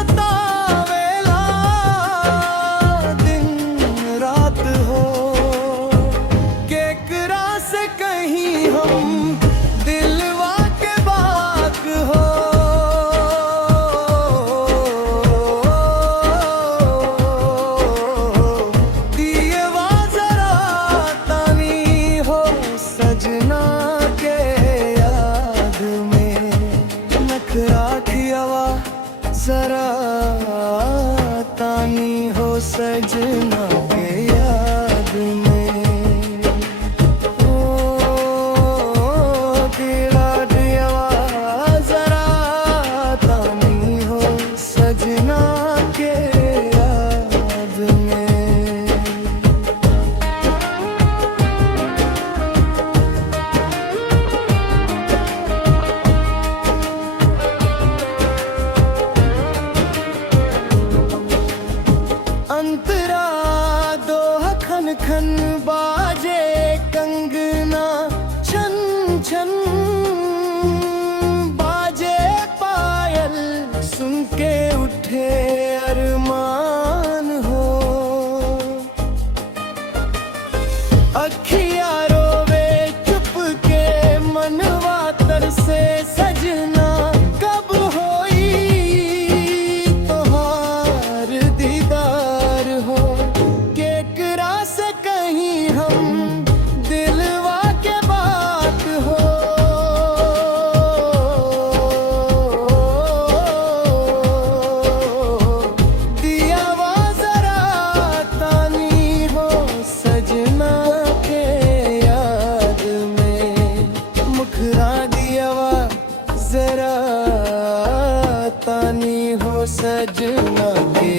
सतावेला दिन रात हो केकरा से कहीं हम दिलवा के बात हो दिएवा जरा तानी हो सजना के याद में नखरा खियावा जरा तानी हो सजना के याद में ओ कीड़ा दियावा जरा तानी हो सजना के याद में। अंतरा दोह खन खन बाजे कंगना छन छन बाजे पायल सुन के उठे अरमान हो अखियाँ रोवे चुप के मनवा तरसे सजना कब होई तोहार दीदार हो केकरा से कहीं हम दिलवा के बात हो दियावा जरा तानी हो सजना के याद में मुखरा दियावा जरा तानी हो सजना के